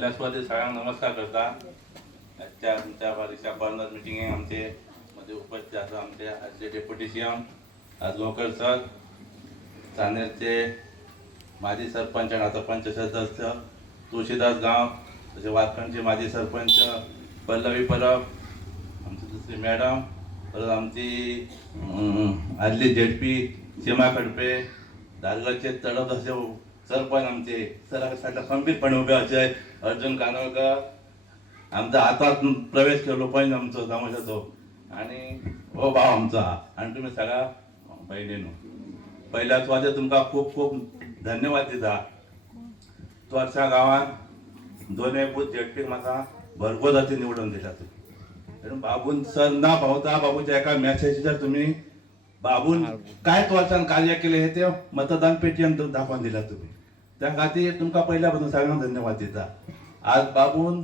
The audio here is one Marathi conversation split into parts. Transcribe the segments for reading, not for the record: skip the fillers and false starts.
पहिल्या सुवातेर सगळ्यांक नमस्कार करता. आजच्या तुमच्या बारीकशा कॉर्नर मिटिंगेक आमचे मध्ये उपस्थित आसा आमचे आजचे डेप्युटी सीएम आजगावकर सर, चांदेरचे माजी सरपंच आणि आता पंच सदस्य तुळशीदास गाव, तसे वारकणचे माजी सरपंच पल्लवी परब, आमची दुसरी मॅडम, परत आमची आदली जेडपी सीमा खडपे, दारगावचे तडप असे सरपंच आमचे सरासाठी खंबीरपणे उभे असे अर्जुन कानवळकर, आमचा हातात प्रवेश केलो पण आमचो तमाशाचो आणि हो भाव आमचा आणि तुम्ही सगळ्या बहिणीनो पहिल्या सुवातेर तुमकां खूप खूप धन्यवाद दिता. तोरशा गांवांत दोनूय बूथ जेडपीक म्हाका भरघोस निवडून दिला तुम्ही. बाबून सर ना भावता बाबूच्या एका मॅसेजीचेर तुम्ही बाबून काय तोरशान कार्य केले हे ते मतदान पेटयेन दाखोवन दिला तुम्ही. त्या खातीर तुमकां पहिल्या पासून सगळ्यांक धन्यवाद दिता. आज बाबून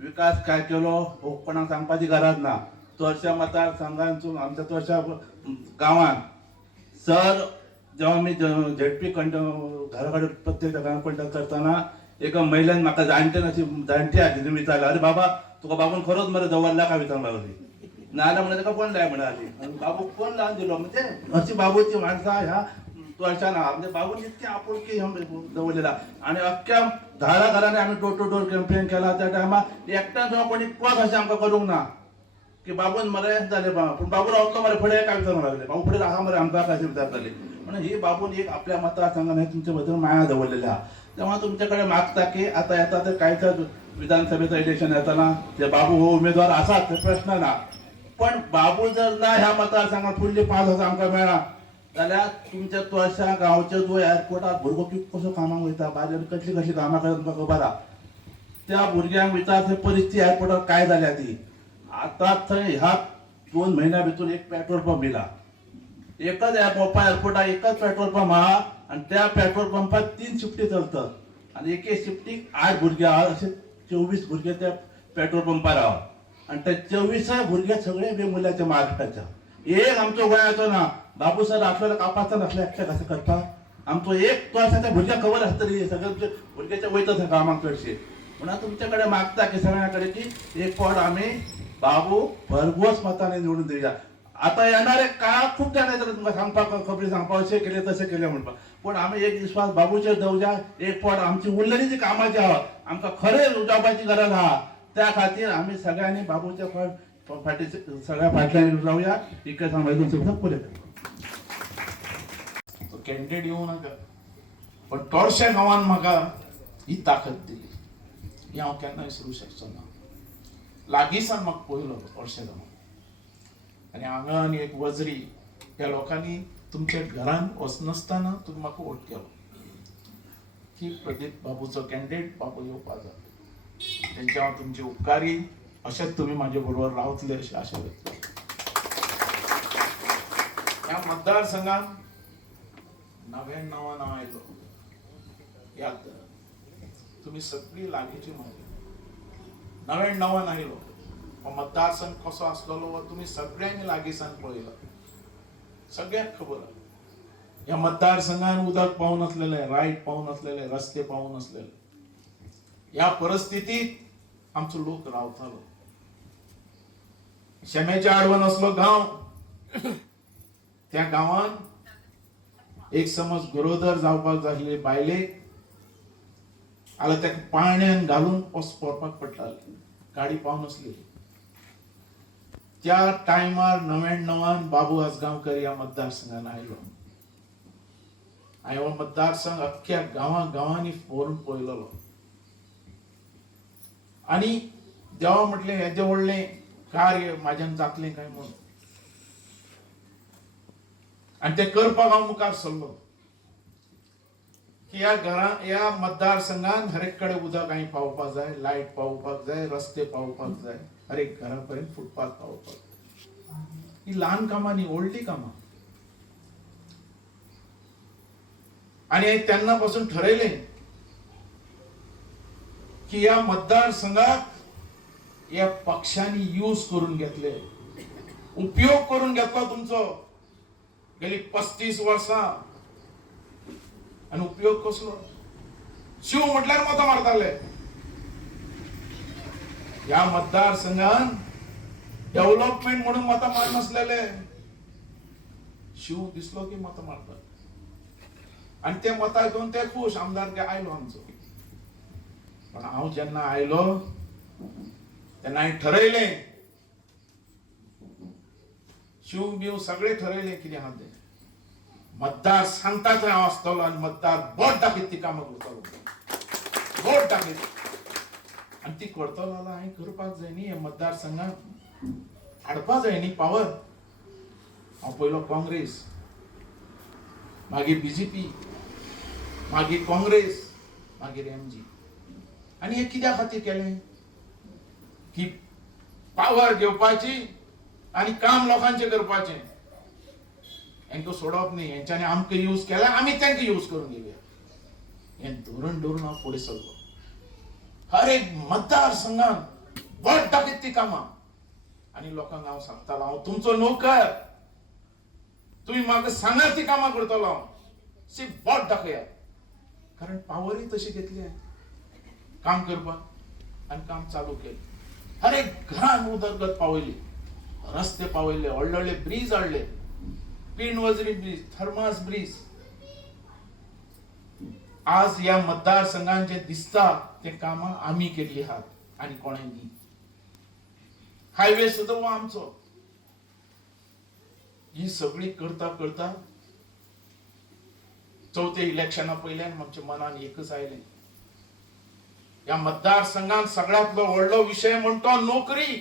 विकास काय केलो कोणाक सांगपाची गरज ना. तोरशा मतदारसंघांतून आमच्या तोरशा गांवांत सर जेव्हा मी झेडपी घरा कडेन प्रत्येक जगांक कंटॅक्ट करतना एका महिलेन म्हाका जाणटी आशिल्ली विचारले, अरे बाबा तुका बाबून खरोच मरे दवरला काय विचारूंक लागली. नाल्यार म्हणून ताका फोन लाय म्हणाली आनी बाबू फोन लावन दिलो. म्हणजे अशी बाबूची माणसां ह्या तोरशान आहा. म्हणजे बाबून इतकी आपुलकी दवरलेला आणि अख्ख्या घराघरांनी आमी डोर टू डोर कॅम्पेन केला. त्या टायमार एकट्यान सुद्दां कोणी कोच अशें आमकां करूंक ना की बाबून मरे जाले पूण बाबू रावतलो मरे फुडें काय विचारूंक लागले. बाबू फुडें आहा मरे आमकां कशें विचारताले. म्हणून ही बाबून एक आपल्या मतदारसंघान तुमच्या बद्दल माया दवरलेली आहा. तेव्हा तुमच्याकडे मागता की आता येता तर कांयच विधानसभेचं इलेक्शन येताना ते बाबू हो उमेदवार आसात ते प्रश्न ना. पण बाबू जर ना ह्या मतदारसंघात फुडली 5 वर्सां आमकां मेळ्ळा जाल्यार तुमच्या तोरशा गांवचे जो एअरपोर्टार भुरगो कसो कामाक वयता भाजप कसली कसली कामां करता तुमकां खबर आहा. त्या भुरग्यांक विचार थंय परिस्थिती एअरपोर्टार काय जाल्या ती. आता थंय ह्या 2 म्हयन्या भितर एक पेट्रोल पंप येयला. एकच एअरपोर्टार एकच पेट्रोल पंप आहा आणि त्या पेट्रोल पंपात 3 शिफ्टी चलतात आणि एक शिफ्टीक 8 भुरगे आहा. असे 24 भुरगे त्या पेट्रोल पंपार आहा आणि त्या 24 भुरगे सगळे वेगवेगळ्या महाराष्ट्राच्या. एक आमचो गोंयाचो ना. बाबू सर आपल्याला कापाचा नसल्या एकट्या कसं करता. आमचो एक तो असा त्या भुरग्याक खबर आसतली सगळे भुरग्याच्या वयता कामाक चडशे. म्हणून तुमच्याकडे मागता की सगळ्यांकडे की एक फावट आम्ही बाबू भरघोस मताने निवडून दिवया. आता येणारे काळात खूप जाण येतात तुमकां सांगपाक खबरी सांगपाक अशें केले तशें केले म्हणपाक. पण आमी एक विश्वास बाबूचेर दवरया. एक फावट आमची उरलेली जी कामां जी आहा आमकां खरें उजवापाची गरज आहा. त्या खातीर आमी सगळ्यांनी बाबूच्या फाटी सगळ्या फाटल्यान रावया. इकडे सांबाळून सुद्दां पुरे कॅन्डिडेट येऊ नका पण तोरशा गांवांत म्हाका ही ताकद दिली ही हांव केन्ना विसरूंक शकचो ना. लागींसान म्हाका पळयलो तोरशा गांवांत आनी हांगा आनी एक वजरी ह्या लोकांनी तुमच्या घरान वचनासतना तुमी म्हाका वोट केलो की प्रदीप बाबूचो कॅन्डिडेट बाबू येवपाक जाय. तेंचे हांव तुमचे उपकारी अशेंच तुमी म्हाजे बरोबर रावतले अशें आशा व्यक्त ह्या मतदारसंघात 99 आयलो. याद तुम्ही सगळी लागींची म्हायती 99 आयलो. हो मतदारसंघ कसो आसलेलो व तुम्ही सगळ्यांनी लागींसान पळयलो. सगळ्यांक खबर आहा ह्या मतदारसंघान उदक पावून आसलेले, लायट पावून आसलेले, रस्ते पावून आसलेले. ह्या परिस्थितीत आमचो लोक रावतालो. शेमेच्या आडवण असलो गांव त्या गांवांत एक समज गरोदर जावपाक जाय बायलेक जाल्यार ताका पाळण्यान घालून व्हरपाक पडटालें. गाडी पावून आसली. त्या टायमार 99 बाबू आजगांवकर ह्या मतदारसंघान आयलो. हांवें हो मतदारसंघ अख्ख्या गांवांनी व्हरून पळयलो आनी देवा म्हटलें हेजें व्हडलें कार्य म्हाज्यान जातलें काय म्हणून आणि ते करपाक हांव मुखार सरलो की ह्या मतदारसंघान हर एक कडेन उदक हांवें पावोवपाक जाय, लायट पावोवपाक जाय, रस्ते पावोवपाक जाय, हर एक घरा पर्यंत फुटपाथ पावोवपाक जाय. ही ल्हान कामां न्ही, व्हडली कामां. आनी हांवें तेन्ना पासून ठरयलें की ह्या मतदारसंघाक ह्या पक्षांनी यूज करून घेतले, उपयोग करून घेतलो तुमचो गेली 35 वर्सां. आणि उपयोग कसलो? शिव म्हटल्यार मतां मारताले. या मतदारसंघात डेव्हलपमेंट म्हणून मत मार नसलेले शिव दिसलो की मत मारतात आणि ते मता घेऊन ते खुश आमदार के आयलो आमचो. पण हांव जेन्ना आयलो तेन्ना हांवें ठरयलें शिव बिव सगळे ठरयले कितें आहा ते मतदार सांगता थंय हांव आसतलो आनी मतदार बोट दाखयत ती कामां करतलो बोट दाखयत आनी ती करतलो जाल्यार हांवें करपाक जाय न्ही. हे मतदारसंघात हाडपा जाय न्ही पावर. हांव पयलो काँग्रेस मागीर बीजेपी मागीर काँग्रेस मागीर एमजी आनी हे कित्या खातीर केलें की पावर घेवपाची आनी काम लोकांचे करपाचें. हेंका सोडप न्ही. हेंच्यांनी आमकां यूज केला आमी तेंका यूज करून घेवया. हें धरून धरून हांव फुडें सरलो. हर एक मतदारसंघात बोट दाखयत ती कामां आनी लोकांक हांव सांगतालो हांव तुमचो नोकर. तुम्ही म्हाका सांगात ती कामां करतलो हांव. सिर्फ बोट दाखया. कारण पावरय तशी घेतली काम करपाक आनी काम चालू केलें. हर एक घरान उदरगत पावयली. रस्ते पावयले व्हडले व्हडले ब्रिज हाडले. पिणवजरी ब्रिज थर्मास ब्रिज. आज या मतदारसंघात जे दिसता ते कामां आमी केल्ली आहात आनी कोणें न्ही. हायवे सुद्दां हो आमचो. ही सगळी करता करता चौथे इलेक्शना पयल्यान आमच्या मनान एकच आयलें. या मतदारसंघात सगळ्यांतलो व्हडलो विशय म्हणतो नोकरी.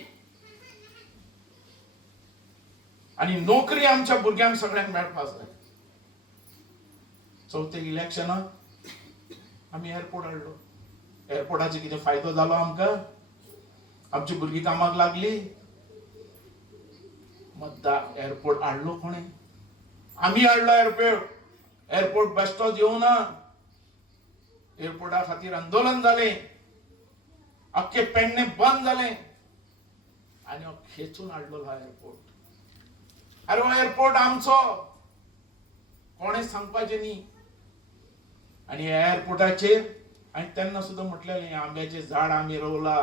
आणि नोकरी आमच्या भुरग्यांक सगळ्यांक मेळपाक जाय. चौथे इलेक्शनाक आमी एअरपोर्ट हाडलो. एअरपोर्टाचे कितें फायदो जालो आमकां. आमची भुरगीं कामाक लागली. मतदार एअरपोर्ट हाडलो कोणें आमी हाडलो एअरपोर्ट. एअरपोर्ट बेश्टोच येवना. एअरपोर्टा खातीर आंदोलन जालें. अख्खे पेडणे बंद जालें आनी हो खेचून हाडलो हा एअरपोर्ट. अरे हो एअरपोर्ट आमचो कोणें सांगपाचें न्ही. आनी एअरपोर्टाचेर हांवें तेन्ना सुद्दां म्हटलेलें आंब्याचें झाड आमी रोवला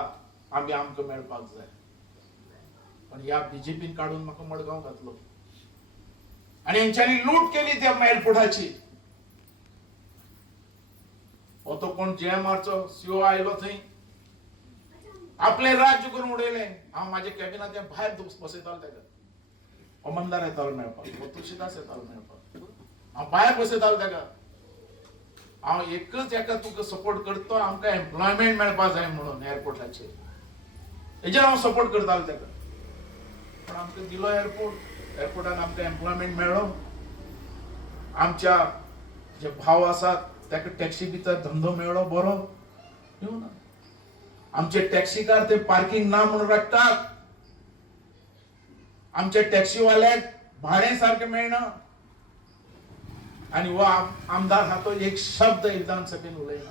आंबे आमकां मेळपाक जाय. पण ह्या बीजेपीन काडून म्हाका मडगांव घातलो आनी हेंच्यांनी लूट केली त्या एअरपोर्टाची. हो तो कोण JMRचो सीओ आयलो थंय आपले राज्य करून उडयलें. हांव म्हाज्या कॅबिनाच्या भायर बसयतालो तेका. अमनदार येतालो मेळपाक. तुळशीदास येतालो मेळपाक. हांव भायर बसयतालो तेका. हांव एकच एका तुका सपोर्ट करता आमकां एम्प्लॉयमेंट मेळपाक जाय म्हणून एअरपोर्टाचेर. हेजेर हांव सपोर्ट करतालो तेका. पण आमकां दिलो एअरपोर्ट. एअरपोर्टान आमकां एम्प्लॉयमेंट मेळ्ळो. आमच्या जे भाव आसात ताका टॅक्सी भितर धंदो मेळ्ळो बरो. येवना आमचे टॅक्सीकार ते पार्किंग ना म्हणून रडटात. आमचे टॅक्सीवाल्याक भाडें सारकें मेळना. आनी हो आमदार हा तो एक शब्द विधानसभेन उलयना.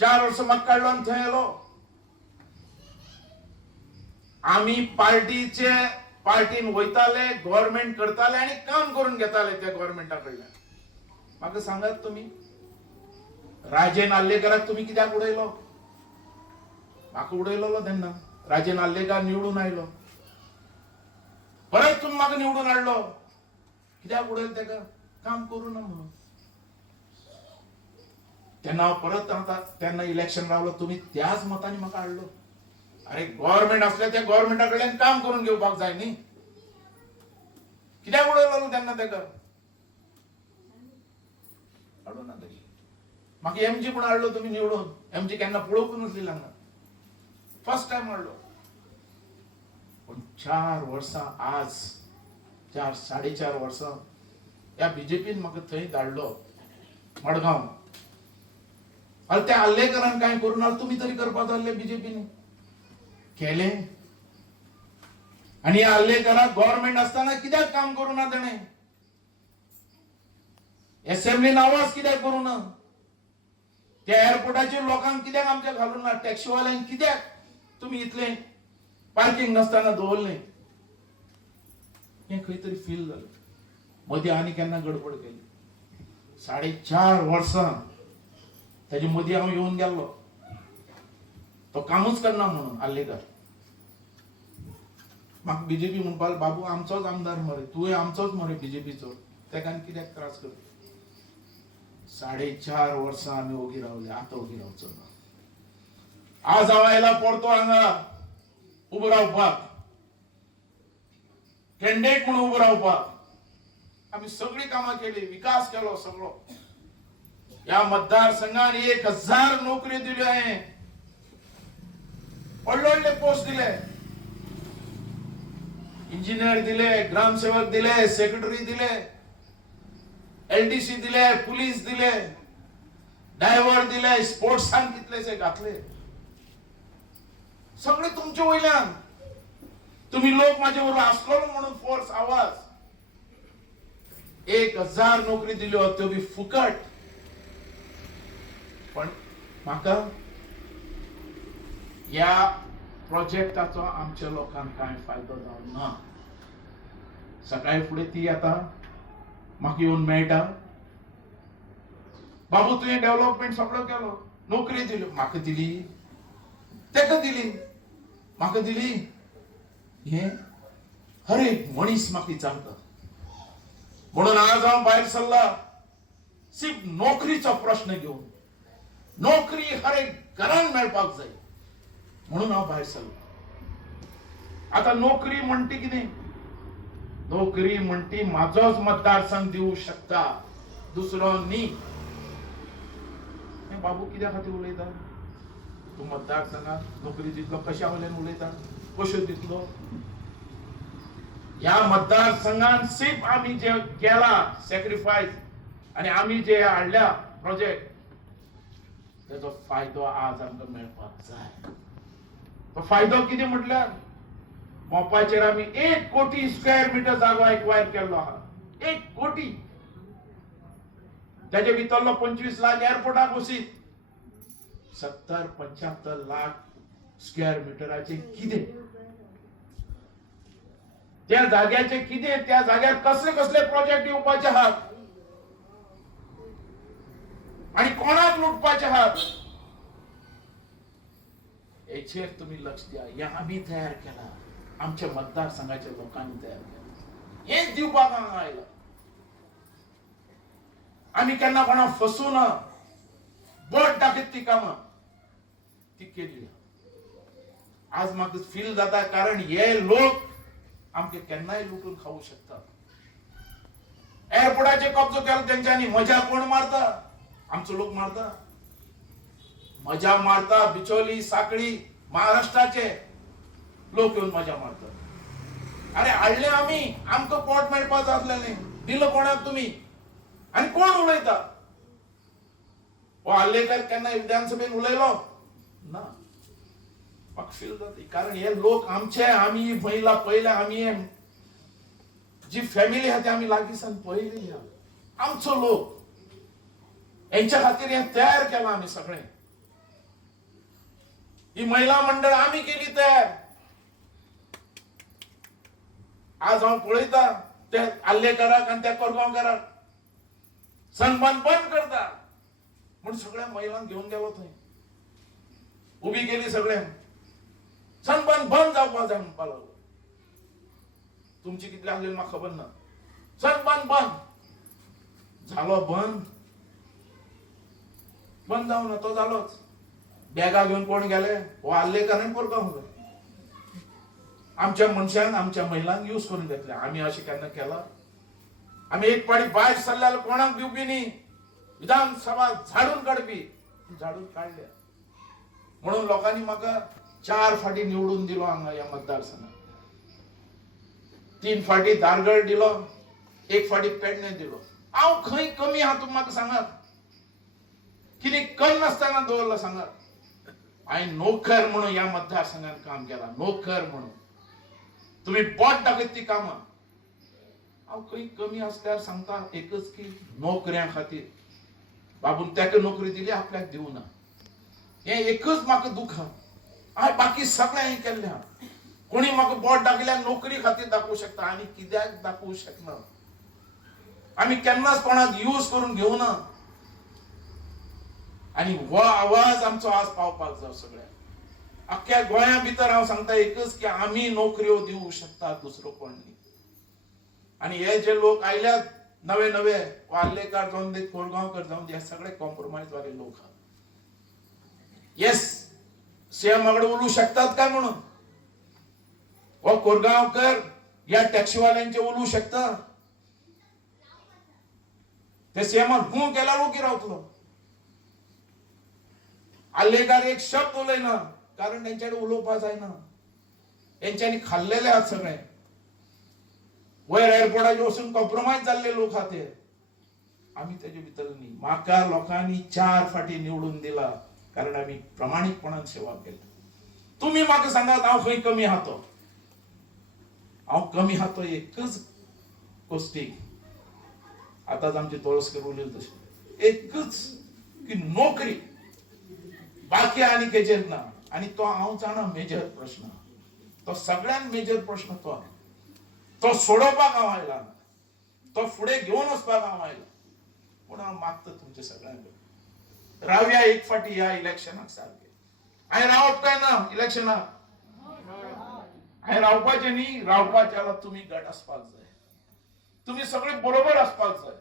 4 वर्सां म्हाका काडलो आनी थंय येलो. आमी पार्टीन वयताले गव्हर्नमेंट करताले आनी काम करून घेताले त्या गव्हर्नमेंटा कडल्यान. म्हाका सांगात तुमी राजे नार्लेकराक तुमी कित्याक उडयलो. म्हाका उडयलो तेन्ना. राजे नार्लेकार निवडून आयलो. परत तुम्ही म्हाका निवडून हाडलो. कित्याक उडयलो तेका काम करूं ना म्हणून. तेन्ना हांव परत तेन्ना इलेक्शन रावलो तुमी त्याच मतांनी म्हाका हाडलो. अरे गव्हर्नमेंट असल्या त्या गव्हर्नमेंटा कडल्यान काम करून घेवपाक जाय न्ही. कित्याक उडयलो तेन्ना तेका हाडून ना तेका. म्हाका एमजी पूण हाडलो तुमी निवडून. एमजी केन्ना पळोवंकूच नासली हांगा. फर्स्ट टाइम हाडलो. पण 4 वर्सां आज 4-4.5 वर्सां या बीजेपीन म्हाका थंय धाडलो मडगांव. अरे त्या आल्लेकरान कांय करून ना तुमी तरी करपाक जाल्ले बीजेपीन केलें. आनी ह्या आल्लेकराक गव्हर्नमेंट आसतना कित्याक काम करूं ना तेणें. असेंब्लीन आवाज कित्याक करूं ना. त्या एअरपोर्टाचेर लोकांक कित्याक आमच्या घालून ना. टॅक्सीवाल्यांक कित्याक तुमी इतलें पार्किंग नासतना दवरलें. हें खंय तरी फील जालें. मदीं आनी केन्ना गडबड केली. 4.5 वर्सां तेजे मदीं हांव येवन गेल्लो. तो कामूच करना म्हणून आल्लेकर. म्हाका बीजेपी म्हणपाक बाबू आमचोच आमदार मरे, तुवें आमचोच मरे बीजेपीचो, तेका कित्याक त्रास करता. 4.5 वर्सां आमी ओगी रावले, आतां ओगी रावचो ना. आज हांव आयला परतो हांगा उबो रावपाक, कॅन्डिडेट म्हणून उबो रावपाक. आमी सगळी कामां केली, विकास केलो सगळो. या मतदारसंघात 1000 नोकरी दिल्यो हांवें, व्हडले पोस्ट दिले. इंजिनियर दिले, ग्रामसेवक दिले, सेक्रेटरी दिले, एलडीसी दिले, पुलिस दिले, ड्रायव्हर दिले, स्पोर्ट्सान कितलेशे घातले. सगळे तुमचे वयल्यान. तुम्ही लोक माझ्या बरोबर आसलो म्हणून फोर्स आवाज. 1000 नोकरी दिल्यो, त्यो बी फुकट. पण म्हाका या प्रोजेक्टाचो आमच्या लोकांक कांय फायदो जावंक ना. सकाळी फुडें ती आता म्हाका येवन मेळटा, बाबू तुवें डेव्हलपमेंट सगळो केलो, नोकरी दिल्यो. म्हाका दिली, तेका दिली, म्हाका दिली. हे हर एक मनीस म्हाका विचारता. म्हणून आज हांव भायर सरला सिर्फ नोकरीचो प्रश्न घेवन. नोकरी हर एक घरान मेळपाक जाय म्हणून हांव भायर सरलो. आता नोकरी म्हणटी कितें? नोकरी म्हणटी म्हाजोच मतदारसंघ दिवंक शकता, दुसरो न्ही. बाबू कित्या खातीर उलयता? तूं मतदारसंघात नोकरी दितलो, कशा वयल्यान उलयता? कशो दितलो? ह्या मतदारसंघात सिर्फ आमी जे केला सॅक्रिफायस आणि आमी जे हाडल्या प्रोजेक्ट, त्याचो फायदो आज आमकां मेळपाक जाय. तो फायदो कितें म्हटल्यार मोपाचेर आमी 1 कोटी स्क्वेअर मीटर जागो एक्वायर केल्लो आहा. 1 कोटी. त्याचे भितरलो 25 लाख एअरपोर्टाक वसीत. 70-75 लाख स्क्वेअर मीटराचे कितें? त्या जाग्याचे कितें? त्या जाग्यार कसले कसले प्रोजेक्ट येवपाचे आहात आणि कोणाक लुटपाचे आहात हेचेर तुम्ही लक्ष द्या. हे आम्ही तयार केला, आमच्या मतदारसंघाच्या लोकांनी तयार केला. हेच दिवपाक हांगा आयला. आम्ही केन्ना कोणा फसू ना. बोट दाखयत ती कामां ती केली. आज म्हाका फील जाता, कारण हे लोक आमके केन्नाय लुटून खाऊ शकतात. एअरपोर्टाचे कब्जो केला त्यांच्यानी. मजा कोण मारता? आमचो लोक मारता. मजा मारता. बिचोली, साखळी, महाराष्ट्राचे लोक येऊन मजा मारतात. अरे हाडले आमी, आमकां पोट मेळपाक जातलें, दिलो कोणाक तुम्ही? आणि कोण उलयता? हो आल्लेकर केन्ना विधानसभेत उलयलो ना. म्हाका फील जाता, कारण हे लोक आमचे. आमी महिला पयल्या, आमी जी फॅमिली आहा ती आमी लागींसान पयली. आमचो लोक, यांच्या खातीर हे तयार केला आमी सगळे. ही महिला मंडळ आमी केली तयार. आज हांव पळयता ते आल्लेकराक आणि त्या कोरगांवकाराक सन्मान बंद करता म्हणून सगळ्या महिलांक घेऊन गेलो थंय. उबी केली सगळ्यांक. सन्मान बंद जावपाक जाय म्हणपाक लागलो. तुमची कितली आसली म्हाका खबर ना. सन्मान बंद झालो. बंद जावं ना, तो जालोच. बॅगा घेऊन कोण गेले? हो आल्लेकरान कोरगांवकर. आमच्या मनशांक, आमच्या महिलांक यूज करून घेतले. आम्ही अशें केन्ना केला? आम्ही एक पाटी भायर सरल्यार कोणाक दिवपी न्ही. विधानसभा झाडून काडपी. झाडून काडल्या म्हणून लोकांनी म्हाका 4 फाटी निवडून दिलो हांगा या मतदारसंघात. 3 फाटी दारगड दिलो, 1 फाटी पेडणे दिलो. हांव खंय कमी आहा तुम्ही म्हाका सांगात? कितें कमी नासतना दवरला सांगात? हांवें नोकर म्हणून या मतदारसंघात काम केला. नोकर म्हणून. तुम्ही बोट दाखयत ती कामां. हांव खंय कमी आसल्यार सांगता एकच की नोकऱ्यां खातीर बाबून तेका नोकरी दिली, आपल्याक दिवना. हे एकच म्हाका दुख आहा. हांवें बाकी सगळें हांवें केल्लें आहा. कोणी म्हाका बोट दाखयल्यार नोकरी खातीर दाखोवंक शकता, आनी कित्याक दाखोवंक शकना. आमी केन्नाच कोणाक यूज करून घेवना. आणि हो आवाज आमचो आज पावपाक जाय सगळ्यांक. अख्ख्या गोंया भितर हांव सांगता एकच की आम्ही नोकऱ्यो दिवंक शकता, दुसरो कोण न्ही. आणि हे जे लोक आयल्यात नवे नवे वाल्लेकार जाऊन दे, कोरगांवकर जाऊन दे, हे सगळे कॉम्प्रोमाइज वाले लोक आहात. येस, सीएमाकडे उलू शकतात का म्हणून हो कोरगांवकर या टॅक्सीवाल्यांचे उलू शकता? ते सीएमान हू केला लोकी रावतलो. आल्लेकार एक शब्द उलयना, कारण त्यांच्याकडे उलोवपा जायना. यांच्यानी खाल्लेले आहात सगळे. वयर एअरपोर्टाचे वचून कॉम्प्रोमाइज जाल्ले लोक आहात ते. आम्ही त्याच्या भितर न्ही. म्हाका लोकांनी 4 फाटी निवडून दिला, कारण आम्ही प्रामाणिकपणान सेवा केली. तुम्ही म्हाका सांगात हांव खंय कमी आहातो. हांव कमी आहातो एकच गोष्टी. आताच आमचे तोळसकर उलयले तशें एकच की नोकरी, बाकी आनी खंयचेच ना. आणि तो हांव जाणा मेजर प्रश्न, तो सगळ्यात मेजर प्रश्न तो सोडोवपाक हांव आयला, तो फुडें घेवन वचपाक हांव आयला. पूण हांव मागता तुमचे सगळ्यांक, रावया एक फाटी ह्या इलेक्शनाक सारखे. हांवें रावप काय ना इलेक्शनाक? हांवें रावपाचें न्ही. रावपाचें जाल्यार तुमी गट आसपाक जाय, तुमी सगळे बरोबर आसपाक जाय.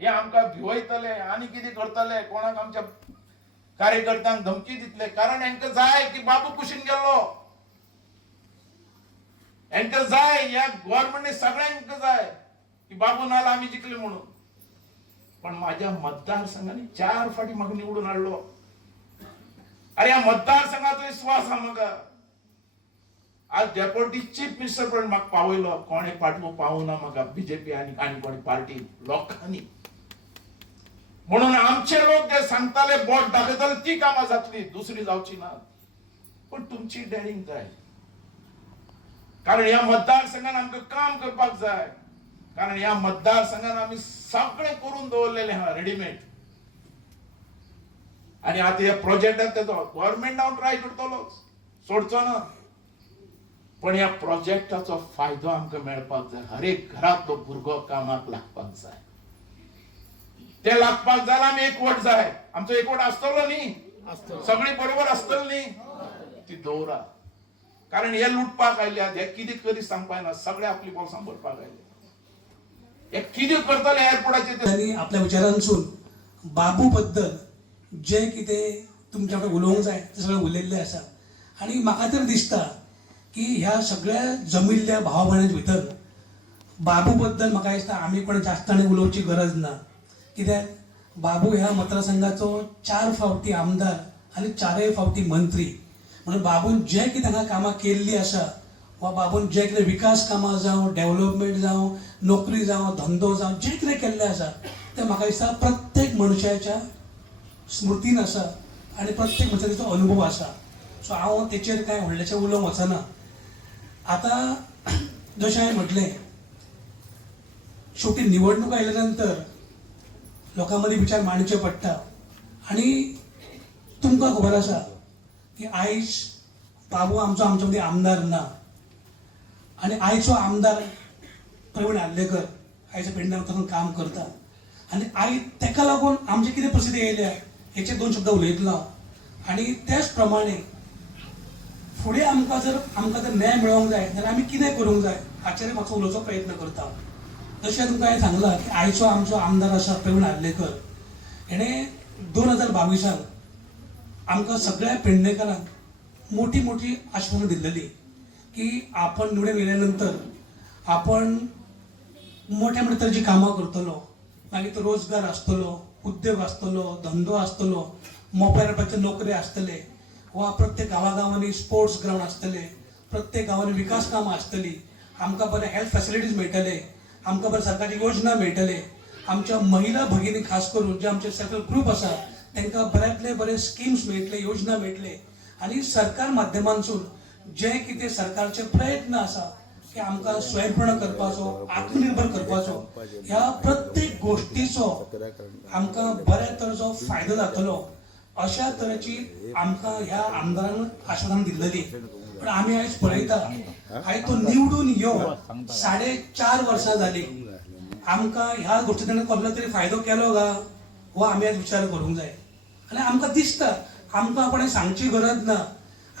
हे आमकां भिवयतले आनी कितें करतले, कोणाक आमच्या कार्यकर्त्यांक धमकी दितले, कारण हांकां जाय की बाबू कुशीन गेल्लो. हांकां जाय, या गव्हर्नमेंटने सगळ्यांक जाय की बाबू नाला आम्ही जिंकले म्हणून. पण माझ्या मतदारसंघाने 4 फाटी म्हाका निवडून हाडलो. अरे या मतदारसंघाचो विश्वास हा म्हाका. आज डेप्युटी चीफ मिनिस्टर पण म्हाका पावयलो, कोणे पाठवू पावना म्हाका बीजेपी आनी कोणी पार्टी लोकांनी. म्हणून आमचे लोक जे सांगताले बोट दाखयताले ती कामां जातली, दुसरी जावची ना. पण तुमची डॅरिंग जाय, कारण या मतदारसंघात आमकां काम करपाक जाय. कारण या मतदारसंघात आम्ही सगळे करून दवरलेले हा रेडीमेड. आणि आता या प्रोजेक्टात तेजो गव्हर्नमेंट हांव ट्राय करतलो, सोडचो ना. पण या प्रोजेक्टाचो फायदो आमकां मेळपाक जाय. हर एक घरांतलो भुरगो कामाक लागपाक जाय. ते लागपाक जाल्यार आमी एकवट जाय. आमचो एकवट आसतलो न्ही, सगळी बरोबर आसतली न्ही, ती दवरा. कारण हे लुटपाक आयल्यात, हे कितें करी सांगपाक ना, सगळे आपली बोल सांभाळपाक आयले. हे कितें करतले एअरपोर्टाचेर त्यांनी आपल्या विचारांसून बाबू बद्दल जे कितें तुमच्या कडेन उलोवंक जाय ते सगळें उलयल्लें आसा. आनी म्हाका तर दिसता की ह्या सगळ्या जमिल्ल्या भाव भयणांच्या भितर बाबू बद्दल म्हाका दिसता आमी कोणी जास्त आनी उलोवची गरज ना. कित्याक बाबू ह्या मतदारसंघाचो 4 फावटी आमदार आनी 4 फावटी मंत्री. म्हणून बाबून जे कितें हांगा कामां केल्लीं आसा, वा बाबून जे कितें विकास कामां जावं, डेव्हलपमेंट जावं, नोकरी जावं, धंदो जावं, जे कितें केल्लें आसा तें म्हाका दिसता प्रत्येक मनशाच्या स्मृतीन आसा आनी प्रत्येक मनशाचो तिचो अनुभव आसा. सो हांव तेचेर कांय व्हडलेशें उलोवंक वचना. आतां जशें हांवें म्हटलें, शेवटी निवडणूक आयल्या नंतर लोकां मदीं विचार मांडचे पडटा. आनी तुमकां खबर आसा की आयज बाबू आमच्या मदीं आमदार ना. आनी आयचो आमदार प्रवीण आल्लेकर आयच्या पेडण्यान काम करता. आनी आयज तेका लागून आमची कितें परिस्थिती येयल्या हेचे 2 शब्द उलयतलो हांव. आनी त्याच प्रमाणे फुडें आमकां जर न्याय मेळोवंक जाय जाल्यार आमी कितें करूंक जाय हाचेर मातसो उलोवचो प्रयत्न करता. जशें तुमकां हांवें सांगलां की आयचो आमचो आमदार आसा प्रवीण आल्लेकर. हेणें 2022 आमकां सगळ्या पेडणेकारांक मोठी मोठी आश्वासनां दिल्लेली की आपण निवडून येयल्या नंतर आपण मोठ्या मोठ्या तरेची कामां करतलो. मागीर तो रोजगार आसतलो, उद्योग आसतलो, धंदो आसतलो, मोबायल नोकरी आसतले, वा प्रत्येक गांवांनी स्पोर्ट्स ग्राउंड आसतले, प्रत्येक गांवांनी विकास कामां आसतली, आमकां बरे हेल्थ फॅसिलिटीज मेळटले, आमकां बरे सरकारी योजना मेळटले, आमच्या महिला भगिनी खास करून जे आमचे सेल्फ हेल्प ग्रूप आसा तांकां बऱ्यांतले बरे स्किम्स मेळटले, योजना मेळटले. आनी सरकार माध्यमांतसून जे कितें सरकारचे प्रयत्न आसा की आमकां स्वयंपूर्ण करपाचो, आत्मनिर्भर करपाचो, ह्या प्रत्येक गोष्टीचो आमकां बऱ्या तरेचो फायदो जातलो अशा तरेची आमकां ह्या आमदारान आश्वासन दिल्लेली. पण आमी आयज पळयता आयज तो निवडून येवन 4.5 वर्सां जाली. आमकां ह्या गोष्टी ताणें कसलो तरी फायदो केलो गा हो आमी आयज विचार करूंक जाय. आनी आमकां दिसता आमकां कोणें सांगची गरज ना.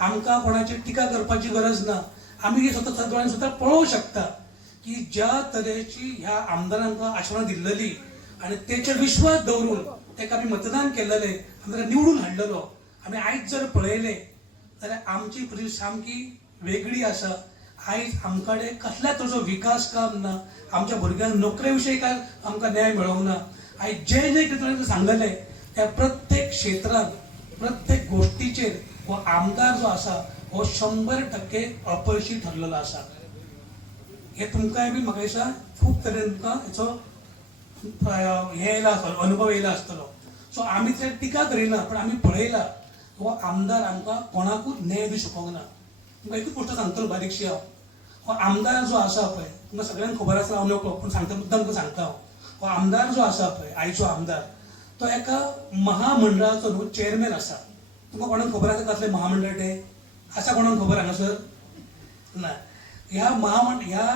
आमकां कोणाची टिका करपाची गरज ना. आमी हे स्वता दोळ्यान सुद्दां पळोवं शकता की ज्या तरेची ह्या आमदारांक आश्वासनां दिल्लेली आनी तेचेर विश्वास दवरून ताका आमी मतदान केल्लेले, आमी ताका निवडून हाडलेलो. आमी आयज जर पळयलें जाल्यार आमची परिस्थिती सामकी वेगळी आसा. आयज आमकडे कसल्याच तरेचो विकास काम ना. आमच्या भुरग्यांक नोकरे विशयी काय आमकां न्याय मेळोंक ना. आयज जे जे कितें सांगलेले त्या प्रत्येक क्षेत्रांत प्रत्येक गोष्टीचेर हो आमदार जो आसा हो 100% अपयशी ठरलेलो आसा. हे तुमकांय बी म्हाका दिसता खूब तरेन तुमकां हेचो हे येयला आसतलो, अनुभव येयला आसतलो. सो आमी ते टिका करिना, पण आमी पळयला हो आमदार आमकां कोणाकूच न्याय दिवंक शकूंक ना. तुमकां एकूच गोश्ट सांगतलो बारीकशी हांव. हो आमदार जो आसा पळय, तुमकां सगळ्यांक खबर आसा हांव नकळो, पूण सांगता मुद्दाम तुमकां सांगता हांव. हो आमदार जो आसा पळय, आयचो आमदार, तो एका महामंडळाचो न्हू चेअरमॅन आसा. तुमकां कोणाक खबर आसा कसलें महामंडळ तें? आसा कोणाक खबर हांगासर? ना. ह्या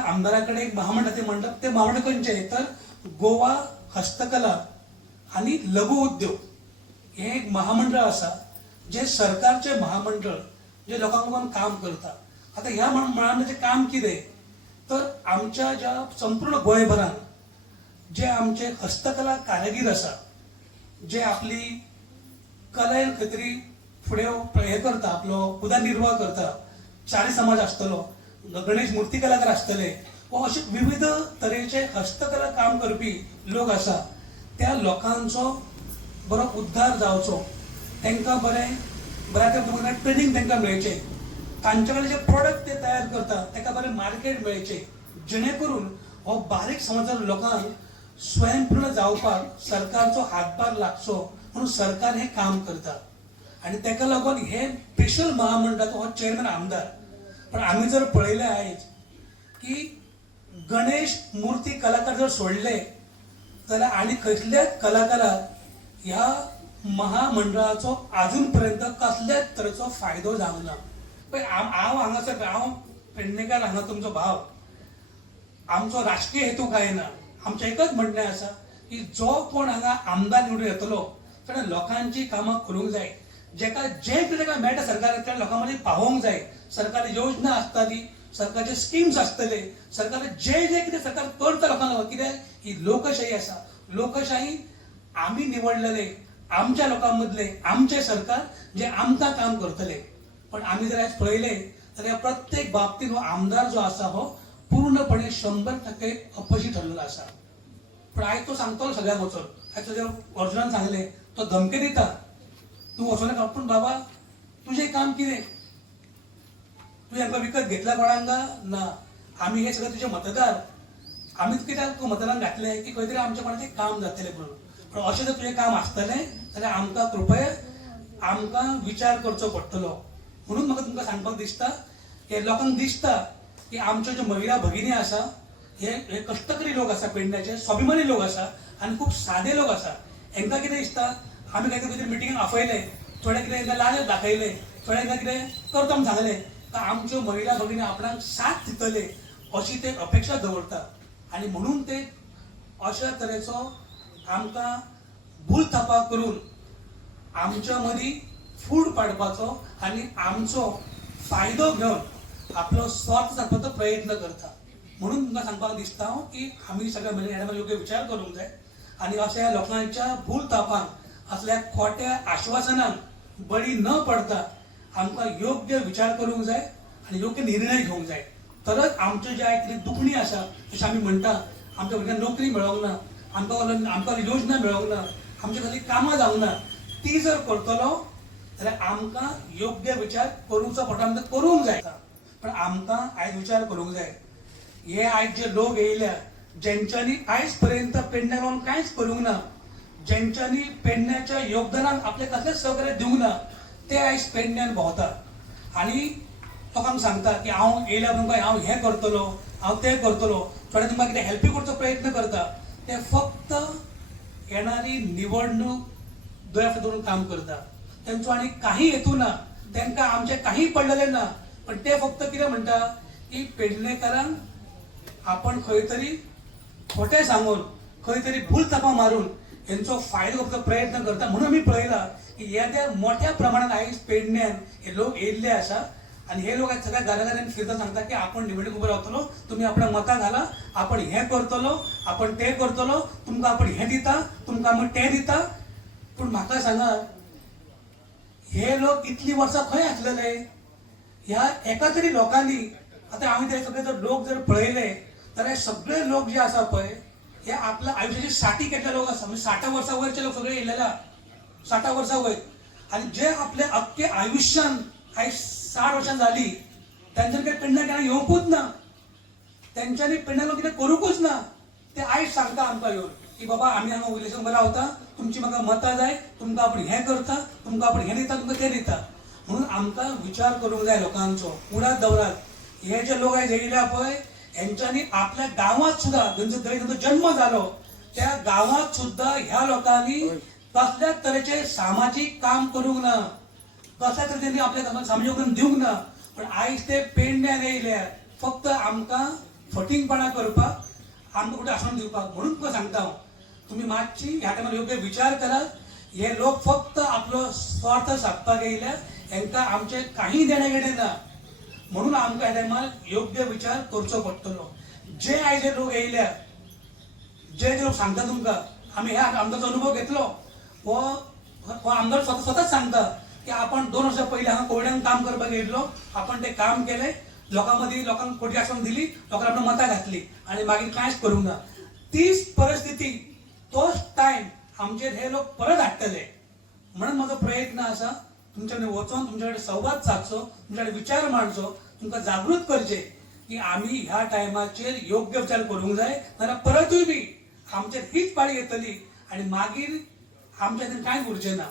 आमदारा कडेन एक महामंडळ मंडळ, ते महामंडळ खंयचें तर गोवा हस्तकला आनी लघु उद्योग हे एक महामंडळ आसा, जे सरकारचे महामंडळ जे लोकांक काम करता. आता ह्या मंडळाचें काम कितें तर आमच्या ज्या संपूर्ण गोंयभरांत जे आमचे हस्तकला कारागीर आसा, जे आपली कला खंय तरी फुडें हे करता, आपलो उदरनिर्वाह करता. चारी समाज आसतलो, गणेश मूर्ती कलाकार आसतले, वा अशे विविध तरेचे हस्तकला काम करपी लोक आसा. त्या लोकांचो बरो उद्धार जावचो, तांकां बऱ्या ट्रेनिंग तांकां मेळचें, तांचे कडेन जे प्रॉडक्ट ते तयार करता ताका बरें मार्केट मेळचें, जेणे करून हो बारीक समाजाच्या लोकांक स्वयंपूर्ण जावपाक सरकारचो हातभार लागचो म्हणून सरकार हे काम करता. आनी ताका लागून हे स्पेशल महामंडळाचो हो चेअरमॅन आमदार. पण आमी जर पळयलें आयज की गणेश मूर्ती कलाकार जर सोडले जाल्यार आनी कसल्याच कलाकाराक ह्या महामंडळाचो अजून पर्यंत कसल्याच तरेचो फायदो जावंक ना. पळय हांव हांगासर, हांव पेडणेकार, हांगा तुमचो भाव. आमचो राजकीय हेतू काय ना. आमचें एकच म्हणणें आसा की जो कोण हांगा आमदार निवडून येतलो ताणें लोकांची कामां करूंक जाय. जेका जे कितें ताका मेळटा सरकारांतल्यान लोकां मदीं पावोवंक जाय. सरकारी योजना आसताली, सरकारचे स्किम्स आसतले, सरकार जे कितें सरकार करता लोकांक, कित्याक ही लोकशाही आसा. लोकशाही आमी निवडलेले आमच्या लोकां मदले आमचे सरकार जे आमकां काम करतले. पण आमी जर आयज पळयलें जाल्यार प्रत्येक बाबतींत हो आमदार जो आसा हो पूर्णपणे 100% अपयशी ठरलेलो आसा. पण आयज तो सांगतलो सगळ्यांक वचून, आयज तुज्या अर्जुनान सांगलें, तो धमकी दिता, तूं वचून पूण बाबा तुजें काम कितें? तुवें आमकां विकत घेतला कोणाक? ना. आमी हे सगळे तुजे मतदार. आमी कित्याक तूं मतदान घातलें की खंय तरी आमच्या कोणाचें काम जातलें म्हणून. पण अशें जर तुजें काम आसतलें जाल्यार आमकां कृपया आमकां विचार करचो पडटलो. म्हणून म्हाका तुमकां सांगपाक दिसता, हे लोकांक दिसता की आमच्यो ज्यो महिला भगिनी आसा हे कश्टकरी लोक आसा, पेडण्याचे स्वाभिमानी लोक आसा आनी खूब सादे लोक आसा. हांकां कितें दिसता आमी खंय तरी मिटिंगेक आफयले, थोडे कितें लालच दाखयले, थोडे कितें करता म्हूण सांगलें, तर आमच्यो महिला भगिनी आपणाक साथ दितले अशी ते अपेक्षा दवरता. आनी म्हणून ते अशा तरेचो आमकां भूल थापा करून आमच्या मदीं फूड पाडपाचो आनी आमचो फायदो घेवन आपलो स्वार्थ साधपाचो प्रयत्न करता. म्हणून तुमकां सांगपाक दिसता की आमी सगळ्या महिला योग्य विचार करूंक जाय आनी अशा लोकांच्या भूल तापांक, असल्या खोट्या आश्वासनांक बळी न पडता आमकां योग्य विचार करूंक जाय आनी योग्य निर्णय घेवंक जाय. तरच आमच्यो ज्या कितें दुखणी आसा, जशें आमी म्हणटा आमच्या भुरग्यांक नोकरी मेळोंक ना, आमकां योजना मेळोंक ना, आमच्या खातीर कामां जावंक ना, ती जर करतलो जाल्यार आमकां योग्य विचार करूचो पडटा. आमकां करूंक जाय. पण आमकां आयज विचार करूंक जाय. हे आयज जे लोक येयल्या जेंच्यांनी आयज पर्यंत पेडण्याक लागून कांयच करूंक ना, जेंच्यांनी पेडण्याच्या योगदानाक आपले कसलेच सहकार्य दिवंक ना, ते आयज पेडण्यान भोंवता आनी लोकांक सांगता की हांव येयल्या तुमकां हांव हें करतलो, हांव तें करतलो. थोडे तुमकां कितें हेल्पी करचो प्रयत्न करता. ते फक्त येणारी निवडणूक दोळ्यार धरून काम करता. तेंचो आनी काही हेतू ना, तांकां आमचें काही पडलेलें ना. पण ते फक्त कितें म्हणटा की पेडणेकारांक आपण खंय तरी खोटें सांगून, खंय तरी भूल थापा मारून हेंचो फायदो घेवपाचो प्रयत्न करता. म्हणून आमी पळयला की येद्या मोठ्या प्रमाणात आयज पेडण्यान हे लोक येयल्ले आसा आणि हे लोक सगळ्या घराघरांनी फिरता सांगता की आपण निवडणूक उबो रावतलो, तुम्ही आपल्या मतां घाला, आपण हे करतलो, आपण ते करतलो, तुमकां आपण हे दिता, तुमकां आमी ते दिता. पूण म्हाका सांगात, हे लोक इतली वर्सां खंय आसलेले? ह्या एका तरी लोकांनी, आता आम्ही ते सगळे जर लोक जर पळयले तर हे सगळे लोक जे आसा पळय हे आपल्या आयुष्याची 60 केटले लोक आसा, म्हणजे 60 वर्सां वयरचे लोक सगळे येयलेले 60 वर्सां वयर. आणि जे आपले अख्खे आयुष्यान आयज 60 वर्सां झाली त्यांच्यानी काही पेडण्या केन्ना येवंकूच ना, त्यांच्यानी पेडण्या लोक कितें करूंकूच ना. ते आयज सांगता आमकां येवन की बाबा आमी हांगा इलेक्शन बरें रावता, तुमची म्हाका मतां जाय, तुमकां आपण हें करता, तुमकां आपण हें दिता, तुमकां तें दिता. म्हणून आमकां विचार करूंक जाय लोकांचो, उडात दवरात. हे जे लोक आयज येयल्या पळय हेंच्यांनी आपल्या गांवांत सुद्धा जंय जन्म जालो त्या गांवांत सुद्धा ह्या लोकांनी कसल्याच तरेचे सामाजीक काम करूंक ना, कसल्या तरेच्यांनी आपल्या गांवांत सामाजीक करून दिवंक ना. पण आयज ते पेडण्यान येयल्या फक्त आमकां फटिंगपणां करपाक, आमकां कुठे आसोन दिवपाक. म्हणून तुका सांगता हांव, तुम्ही मातशी ह्या टायमार योग्य विचार करात. हे लोक फक्त आपलो स्वार्थ साधपाक येयल्या, हांकां आमचे काही देणे घेणे ना. म्हणून आमकां ह्या टायमार योग्य विचार करचो पडटलो. जे आयज हे लोक येयल्या, जे लोक सांगता तुमकां, आमी ह्या आमदाराचो अनुभव घेतलो, हो आमदार स्वताच सांगता की आपण 2 वर्सां पयलीं हांगा कोविडान काम करपाक येयल्लो, आपण ते काम केले, लोकांक खोटी आश्वासन दिली, लोकांक आपण मतां घातली आणि मागीर कांयच करूंक ना. तीच परिस्थिती, तोच टायम आमचेर हे लोक परत हाडटले. म्हणून म्हजो प्रयत्न आसा तुमचे कडेन वचोन तुमचे कडेन संवाद सादचो, तुमचे कडेन विचार मांडचो, तुमकां जागृत करचे की आमी ह्या टायमाचेर योग्य विचार करूंक जाय. नाल्यार परतूय बी आमचेर हीच पाळी येतली आणि मागीर आमच्या हातीन कांयच उरचें ना.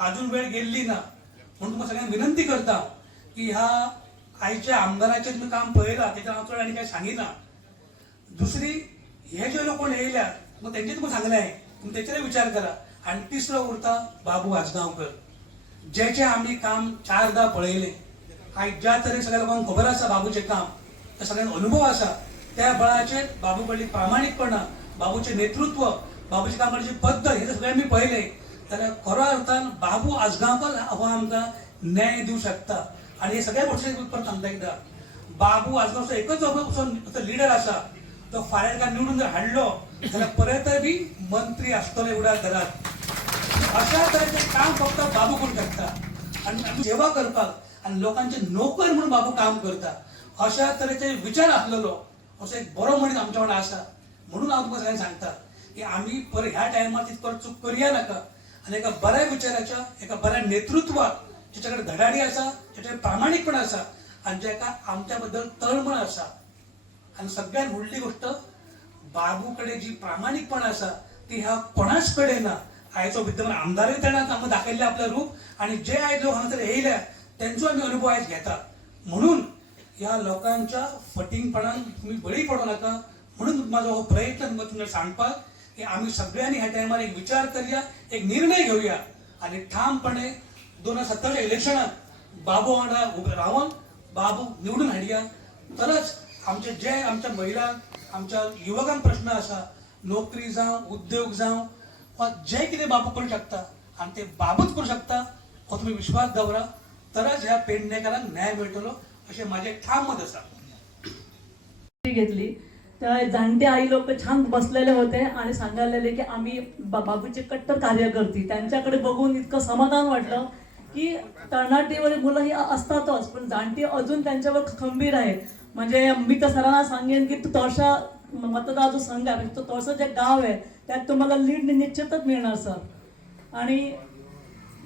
अजून वेळ गेल्ली ना. म्हणून तुमकां सगळ्यांक विनंती करता की ह्या आयच्या आमदाराचें तुमी काम पळयलां, तेच्या हांव चड आनी कांय सांगिना. दुसरी, हे जे लोक कोण येयल्या मग तेंचे तुमकां सांगलें, तुमी तेचेर विचार करा. आणि तिसरो उरता बाबू आजगांवकर, जेचे आमी काम 4दा पळयले. आयज ज्या तरेन सगळ्या लोकांक खबर आसा बाबूचें काम, त्या सगळ्यांक अनुभव आसा, त्या बळाचेर बाबू कडली प्रामाणीकपणां, बाबूचें नेतृत्व, बाबूचें काम करपाची पद्दत हे सगळें आमी पळयले. जाल्यार खरो अर्थान बाबू आजगांवकर हो आमकां न्याय दिवंक शकता. आणि हे सगळ्या गोश्टी परत सांगता एकदां, बाबू आजगांवचो एकच लिडर आसा, तो फाल्यां ताका निवडून जर हाडलो जाल्यार परत बी मंत्री आसतले उडार घरात. अशा तरेचें काम फक्त बाबू करूंक शकता. आणि सेवा करपाक आणि लोकांचे नोकर म्हणून बाबू काम करता. अशा तरेचे विचार आसलेलो असो एक बरो मनीस आमच्या वांगडा आसा. म्हणून हांव तुमकां सगळ्यांक सांगता की आमी परत ह्या टायमार तितको चूक करया नाका. आणि एका बऱ्या विचाराच्या, एका बऱ्या नेतृत्वाक, जेच्या कडेन धडाडी आसा, जेच्या कडेन प्रामाणीकपण आसा आणि जेका आमच्या बद्दल तळमळ आसा. आणि सगळ्यात व्हडली गोष्ट, बाबू कडेन जी प्रामाणीकपण आसा ती ह्या कोणाच कडेन ना. आयचो विद्यमान आमदारय तेणाच आमकां दाखयल्लें आपलें रूप, आणि जे आयज लोक हांगासर येयल्या तेंचो आमी अनुभव आयज घेता. म्हणून ह्या लोकांच्या फटिंगपणान तुम्ही बळी पडू नका. म्हणून म्हाजो हो प्रयत्न तुमकां सांगपाक की आमी सगळ्यांनी ह्या टायमार एक विचार करया, एक निर्णय घेवया आणि ठामपणे 2017च्या इलेक्शनात बाबू वांगडा उबे रावन बाबू निवडून हाडया. तरच आमचे जे आमच्या महिलांक, आमच्या युवकांक प्रश्न आसा, नोकरी जावं, उद्योग जावं, वा जे कितें बाबू करूं शकता आणि ते बाबूच करूं शकता हो तुम्ही विश्वास दवरा. तरच ह्या पेडणेकारांक न्याय मेळटलो अशें माझे ठाम मत आसा. घेतली तर जाणते आई लोक छान बसलेले होते आणि सांगायला की आम्ही बाबूचे कट्टर कार्यकर्ते. त्यांच्याकडे बघून इतकं समाधान वाटलं की तळनाटीवरील मुलं ही असतातच, पण जाणती अजून त्यांच्यावर खंबीर आहेत. म्हणजे मी तर सरांना सांगेन की तळसा मतदार जो संघ आहे, तो तळसा जे गाव आहे त्यात तुम्हाला लीड निश्चितच मिळणार सर. आणि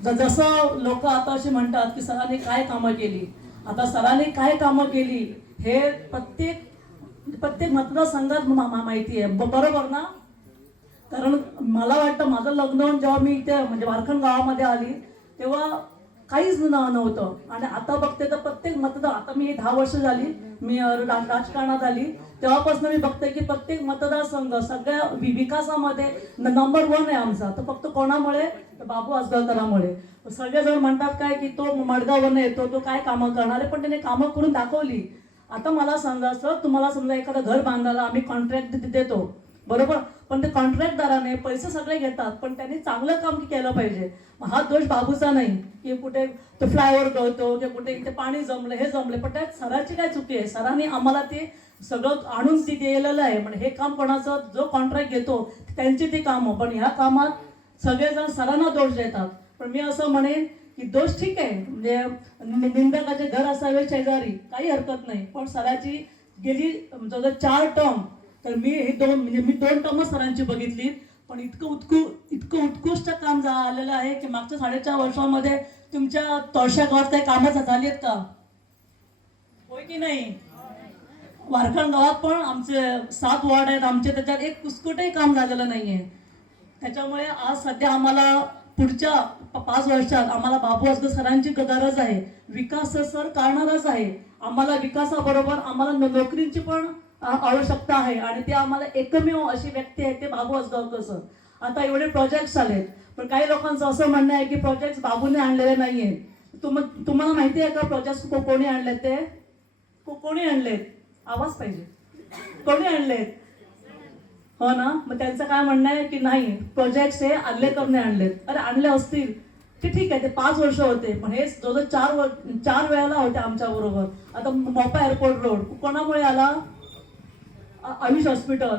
जसं लोक आता असे म्हणतात की सरांनी काय कामं केली, आता सरांनी काय कामं केली हे प्रत्येक मतदारसंघात माहिती आहे, बरोबर ना? कारण मला वाटतं माझं लग्न होऊन जेव्हा मी इथे म्हणजे वारखंड गावामध्ये आली तेव्हा काहीच नव्हतं. आणि आता बघते तर प्रत्येक मतदार, आता मी 10 वर्ष झाली मी राजकारणात आली, तेव्हापासून मी बघते की प्रत्येक मतदारसंघ सगळ्या विकासामध्ये नंबर 1 आहे आमचा. तर फक्त कोणामुळे? तर बाबू आजगावकरांमुळे. सगळेजण म्हणतात काय की तो मडगाववरून येतो, तो काय कामं करणार आहे, पण त्याने कामं करून दाखवली. आता मला सांगा सर, तुम्हाला समजा एखादं घर बांधायला आम्ही कॉन्ट्रॅक्ट देतो, बरोबर. पण ते कॉन्ट्रॅक्टदाराने पैसे सगळे घेतात, पण त्यांनी चांगलं काम केलं पाहिजे. मग हा दोष बाबूचा नाही की कुठे तो फ्लायओव्हर गळतो की कुठे इथे पाणी जमलं हे जमले, पण त्यात सराची काय चुकी आहे? सरांनी आम्हाला ते सगळं आणून ती दिलेलं आहे. म्हणजे हे काम कोणाचं, जो कॉन्ट्रॅक्ट घेतो त्यांची ती कामं, पण ह्या कामात सगळेजण सरांना दोष देतात. पण मी असं म्हणेन की दोष ठीक आहे, म्हणजे निंदकाचे घर असावे शेजारी, काही हरकत नाही, पण सराची गेली जवळ 4 टर्म, तर मी दोन टर्म सरांची बघितली, पण इतकं उत्कृष्ट काम आलेलं आहे की मागच्या 4.5 वर्षामध्ये तुमच्या तळशा गावात काही कामं झाली आहेत का? होय की नाही? वारखण गावात पण आमचे 7 वॉर्ड आहेत आमचे, त्याच्यात एक कुस्कुटही काम झालेलं नाहीये. त्याच्यामुळे आज सध्या आम्हाला पुढच्या 5 वर्षात आम्हाला बाबू आजगर सरांची गरज आहे. विकास सर करणारच आहे. आम्हाला विकासाबरोबर आम्हाला नोकरीची पण आवश्यकता आहे, आणि ते आम्हाला एकमेव अशी व्यक्ती आहे ते बाबू आजगावकर सर. आता एवढे प्रोजेक्ट्स आलेत, पण काही लोकांचं असं म्हणणं आहे की प्रोजेक्ट्स बाबूने आणलेले नाहीये. तुम्हाला माहिती आहे का प्रोजेक्ट्स कोणी आणलेत? ते कोणी आणलेत? आवाज पाहिजे. कोणी आणलेत? हो ना. मग त्यांचं काय म्हणणं आहे की नाही, प्रोजेक्ट्स हे आर्लेकरने आणलेत. अरे आणले असतील ते ठीक आहे, ते 5 वर्ष होते, पण हे जवळ 4 वेळेला होते आमच्या बरोबर. आता मोपा एअरपोर्ट रोड कोणामुळे आला? आयुष हॉस्पिटल.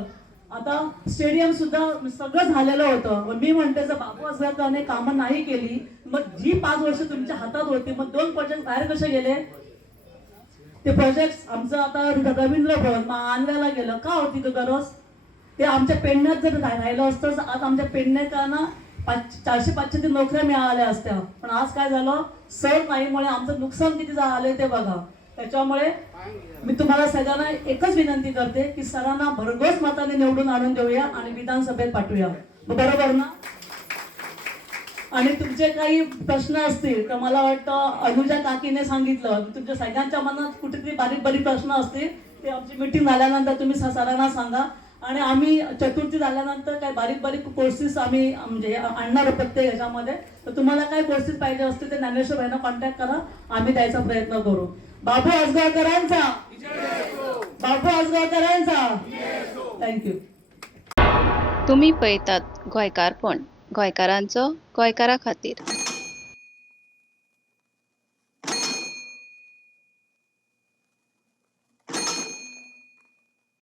आता स्टेडियम सुद्धा सगळं झालेलं होतं. मी म्हणते जर बाबू आजगावकरांनी कामं नाही केली, मग जी 5 वर्ष तुमच्या हातात होती, मग 2 प्रोजेक्ट बाहेर कसे गेले? ते प्रोजेक्ट आमचं आता रवींद्र भवन आणल्याला गेलं का होती का गरज? ते आमच्या पेडण्यात जर राहिलं असतं तर आज आमच्या पेडणेकरांना 400-500 नोकऱ्या मिळाल्या असत्या. पण आज काय झालं? सर नाहीमुळे आमचं नुकसान किती झालंय ते बघा. त्याच्यामुळे मी तुम्हाला सगळ्यांना एकच विनंती करते की सरांना भरघोस मताने निवडून आणून देऊया आणि विधानसभेत पाठवूया. बरोबर ना? आणि तुमचे काही प्रश्न असतील तर मला वाटतं अनुजा काकीने सांगितलं, तुमच्या सगळ्यांच्या मनात कुठेतरी बारीक प्रश्न असतील ते आमची मीटिंग झाल्यानंतर तुम्ही सरांना सांगा. आणि आम्ही चतुर्थी झाल्यानंतर काही बारीक कोर्सेस आम्ही म्हणजे आणणार प्रत्येक ह्याच्यामध्ये. तर तुम्हाला काय कोर्सेस पाहिजे असतील ते ज्ञानेश्वर भाईंना कॉन्टॅक्ट करा, आम्ही द्यायचा प्रयत्न करू. बाबू आजगावकरांचा, बाबू आजगावकरांचा. थँक्यू. तुम्ही पळयतात गोंयकारपण, गोंयकारांचो गोंयकारा खातीर.